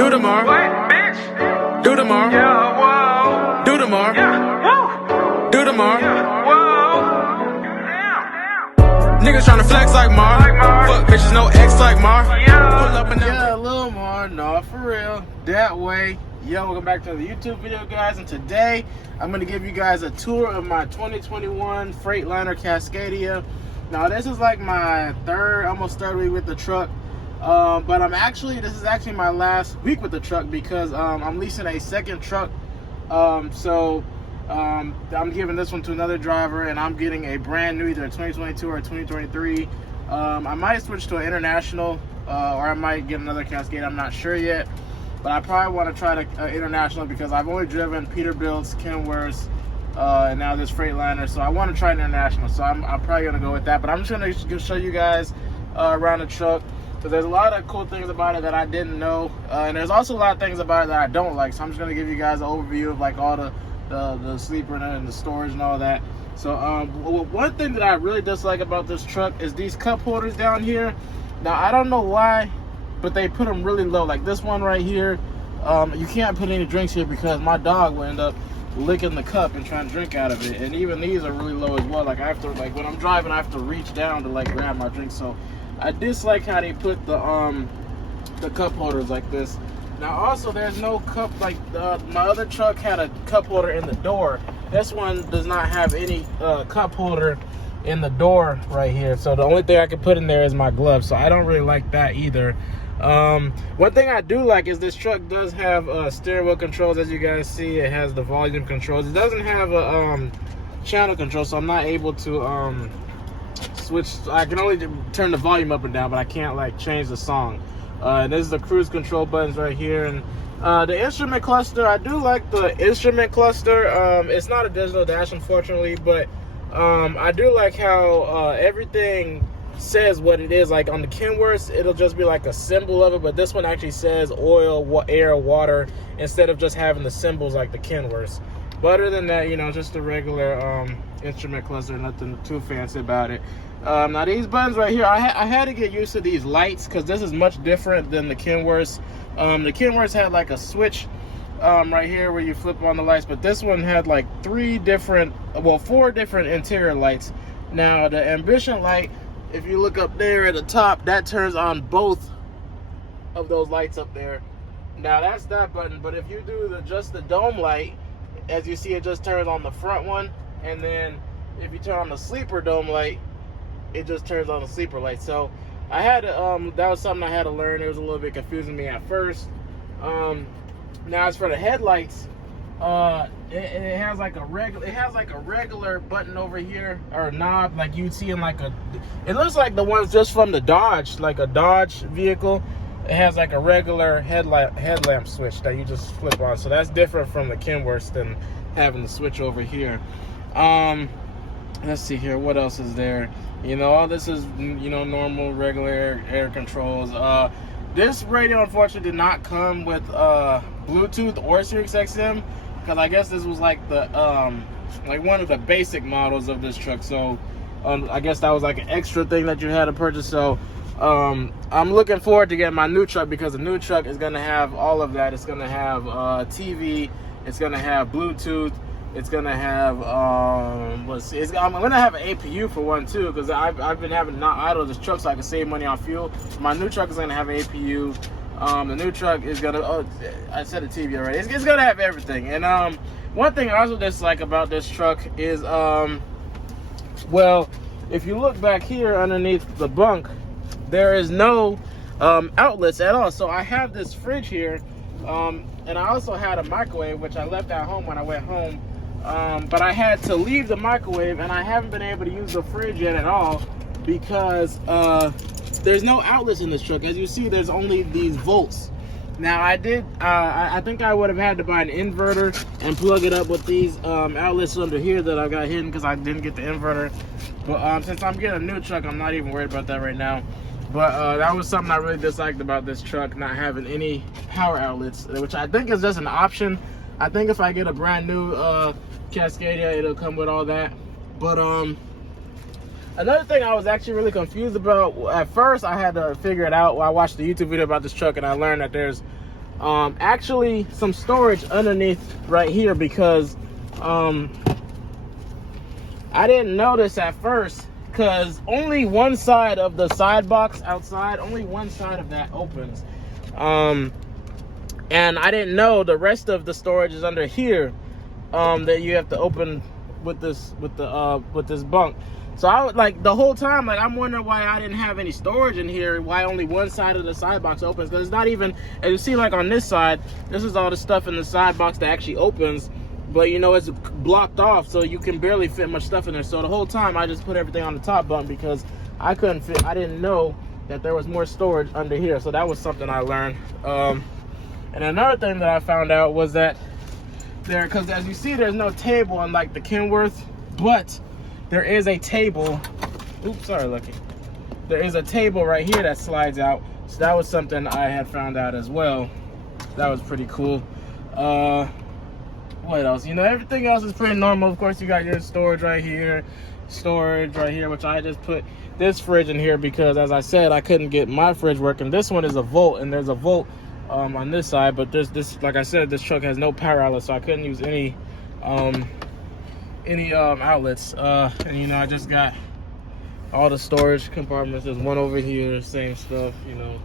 Do the more. What, bitch? Do the more. Yeah, whoa. Do the more. Yeah, woo. Do the more. Yeah, whoa. Damn. Niggas tryna flex like Mar. Like Mar. Fuck bitches, no X like Mar. Yeah. Pull up and Yeah, Lilmar, no, for real, that way. Yo, welcome back to the YouTube video, guys, and today I'm going to give you guys a tour of my 2021 Freightliner Cascadia. Now, this is like my almost third week with the truck, but this is actually my last week with the truck because I'm leasing a second truck, so I'm giving this one to another driver, and I'm getting a brand new, either 2022 or 2023. I might switch to an international, or I might get another Cascadia. I'm not sure yet, but I probably want to try the international because I've only driven Peterbilt's, Kenworth's, and now this Freightliner, so I want to try an international. So I'm probably gonna go with that. But I'm just gonna show you guys around the truck, because there's a lot of cool things about it that I didn't know, and there's also a lot of things about it that I don't like. So I'm just gonna give you guys an overview of like all the sleeper and the storage and all that. So one thing that I really dislike about this truck is these cup holders down here. Now I don't know why, but they put them really low. Like this one right here, you can't put any drinks here because my dog will end up licking the cup and trying to drink out of it. And even these are really low as well. Like I have to, like when I'm driving, I have to reach down to like grab my drink. So I dislike how they put the cup holders like this. Now also there's no cup, like my other truck had a cup holder in the door. This one does not have any cup holder in the door right here. So the only thing I can put in there is my gloves. So I don't really like that either. One thing I do like is this truck does have steering wheel controls. As you guys see, it has the volume controls. It doesn't have a channel control, so I'm not able to switch. I can only turn the volume up and down, but I can't like change the song. And this is the cruise control buttons right here, and the instrument cluster. I do like the instrument cluster. It's not a digital dash, unfortunately, but I do like how everything says what it is. Like on the Kenworth's, it'll just be like a symbol of it, but this one actually says oil, air, water, instead of just having the symbols like the Kenworth's. But other than that, you know, just a regular instrument cluster, nothing too fancy about it. Now these buttons right here, I had to get used to these lights because this is much different than the Kenworth's. The Kenworth's had like a switch right here where you flip on the lights, but this one had like four different interior lights. Now the ambition light, if you look up there at the top, that turns on both of those lights up there. Now that's that button, but if you do just the dome light, as you see, it just turns on the front one, and then if you turn on the sleeper dome light, it just turns on the sleeper light. So I had to, that was something I had to learn. It was a little bit confusing me at first. Now as for the headlights, it has like a regular button over here, or knob, like you'd see in like it looks like the ones just from the Dodge, like a Dodge vehicle. It has like a regular headlamp switch that you just flip on. So that's different from the Kenworth than having the switch over here. Let's see here, what else is there? You know, all this is, you know, normal regular air controls. This radio unfortunately did not come with Bluetooth or Sirius XM, because I guess this was like the like one of the basic models of this truck. So I guess that was like an extra thing that you had to purchase. So I'm looking forward to getting my new truck, because the new truck is going to have all of that. It's going to have TV, it's going to have Bluetooth, it's going to have I'm going to have an APU for one too, because I've been having not idle this truck so I can save money on fuel. My new truck is going to have an APU. The new truck is going to, I said a TV already, it's going to have everything. And one thing I also dislike about this truck is, well, if you look back here underneath the bunk, there is no outlets at all. So I have this fridge here, and I also had a microwave, which I left at home when I went home, but I had to leave the microwave, and I haven't been able to use the fridge yet at all because there's no outlets in this truck. As you see, there's only these volts. Now I think I would have had to buy an inverter and plug it up with these outlets under here that I got hidden because I didn't get the inverter. But since I'm getting a new truck, I'm not even worried about that right now. But that was something I really disliked about this truck, not having any power outlets, which I think is just an option. I think if I get a brand new Cascadia, it'll come with all that. But Another thing I was actually really confused about, at first I had to figure it out. I watched the YouTube video about this truck and I learned that there's Actually some storage underneath right here, because I didn't notice at first, because only one side of the side box outside, only one side of that opens, and I didn't know the rest of the storage is under here, that you have to open with this bunk. So I would, like, the whole time, like, I'm wondering why I didn't have any storage in here, why only one side of the side box opens, because it's not even, as you see, like on this side, this is all the stuff in the side box that actually opens, but you know, it's blocked off, so you can barely fit much stuff in there. So the whole time I just put everything on the top bunk, because I couldn't fit, I didn't know that there was more storage under here. So that was something I learned. And another thing that I found out was that because as you see, there's no table on like the Kenworth, but there is a table. Oops, sorry, Lucky. There is a table right here that slides out. So that was something I had found out as well. That was pretty cool. What else? You know, everything else is pretty normal. Of course, you got your storage right here, which I just put this fridge in here because, as I said, I couldn't get my fridge working. This one is a Volt, and there's a Volt on this side, but this, like I said, this truck has no power outlet, so I couldn't use any outlets. And you know, I just got all the storage compartments. There's one over here, same stuff, you know,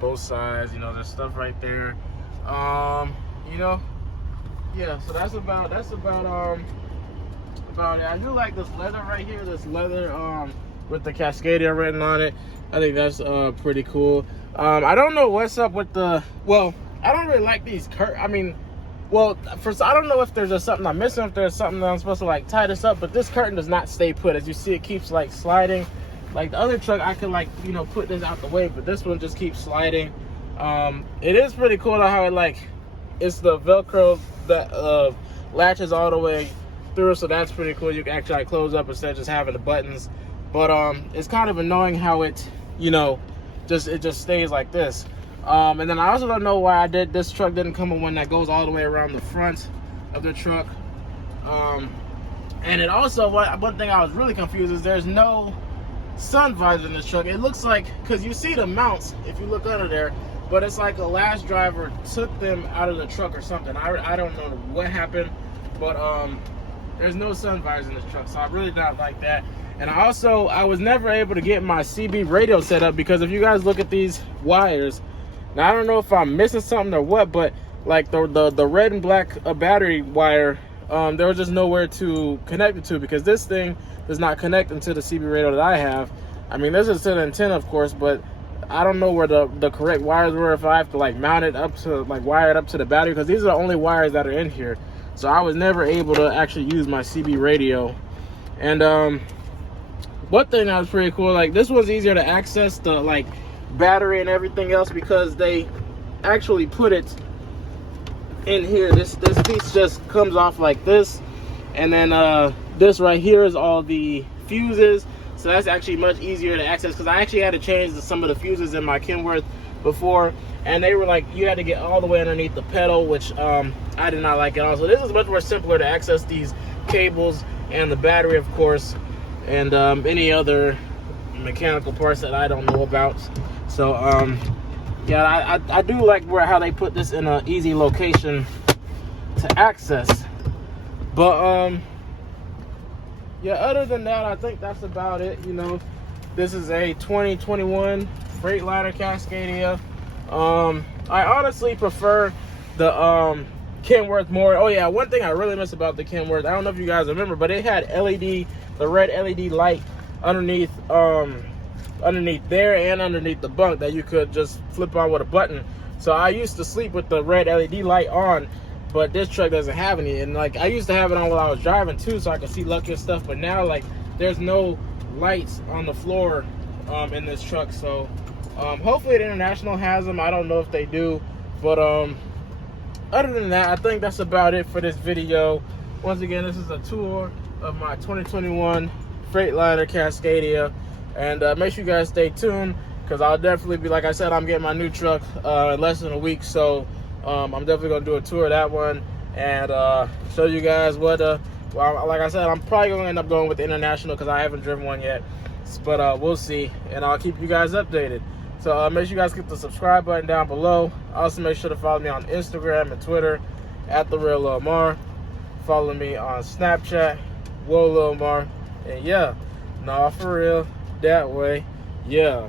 both sides. You know, there's stuff right there. You know, yeah. So that's about it. I do like this leather right here. This leather with the Cascadia written on it. I think that's pretty cool. I don't know what's up with the, well, I don't really like these I mean, well, first, I don't know if there's just something I'm missing, if there's something that I'm supposed to like tie this up, but this curtain does not stay put. As you see, it keeps like sliding. Like the other truck, I could like, you know, put this out the way, but this one just keeps sliding. It is pretty cool how it like, it's the Velcro that latches all the way through, so that's pretty cool. You can actually like close up instead of just having the buttons. But it's kind of annoying how it, you know, it just stays like this. And then I also don't know why this truck didn't come with one that goes all the way around the front of the truck. And it also, one thing I was really confused is there's no sun visor in this truck. It looks like, because you see the mounts if you look under there, but it's like a last driver took them out of the truck or something. I don't know what happened, but there's no sun visor in this truck, so I really don't like that. And I was never able to get my CB radio set up, because if you guys look at these wires, now I don't know if I'm missing something or what, but like the red and black battery wire, there was just nowhere to connect it to, because this thing does not connect into the CB radio that I have. I mean, this is to the antenna, of course, but I don't know where the correct wires were, if I have to like mount it up to, like wire it up to the battery, because these are the only wires that are in here. So I was never able to actually use my CB radio. And one thing that was pretty cool, like this was easier to access the like battery and everything else, because they actually put it in here. This piece just comes off like this, and then this right here is all the fuses. So that's actually much easier to access, because I actually had to change some of the fuses in my Kenworth before, and they were like, you had to get all the way underneath the pedal, which I did not like at all. So this is much more simpler to access these cables and the battery, of course, and any other mechanical parts that I don't know about. So yeah, I do like how they put this in an easy location to access. But yeah, other than that, I think that's about it. You know, this is a 2021 Freightliner Cascadia. I honestly prefer the Kenworth more. Oh yeah, one thing I really miss about the Kenworth, I don't know if you guys remember, but it had LED, the red LED light underneath there and underneath the bunk that you could just flip on with a button. So I used to sleep with the red LED light on, but this truck doesn't have any. And like, I used to have it on while I was driving too, so I could see Lucky and stuff, but now like there's no lights on the floor in this truck. So hopefully the International has them. I don't know if they do, but other than that, I think that's about it for this video. Once again, this is a tour of my 2021 Freightliner Cascadia, and make sure you guys stay tuned, because I'll definitely be, like I said, I'm getting my new truck in less than a week, so I'm definitely gonna do a tour of that one and show you guys what well, like I said, I'm probably gonna end up going with the International, because I haven't driven one yet, but we'll see, and I'll keep you guys updated. So make sure you guys hit the subscribe button down below. Also make sure to follow me on Instagram and Twitter at the real Lilmar. Follow me on Snapchat, Lilmar. And yeah, nah, for real, that way, yeah.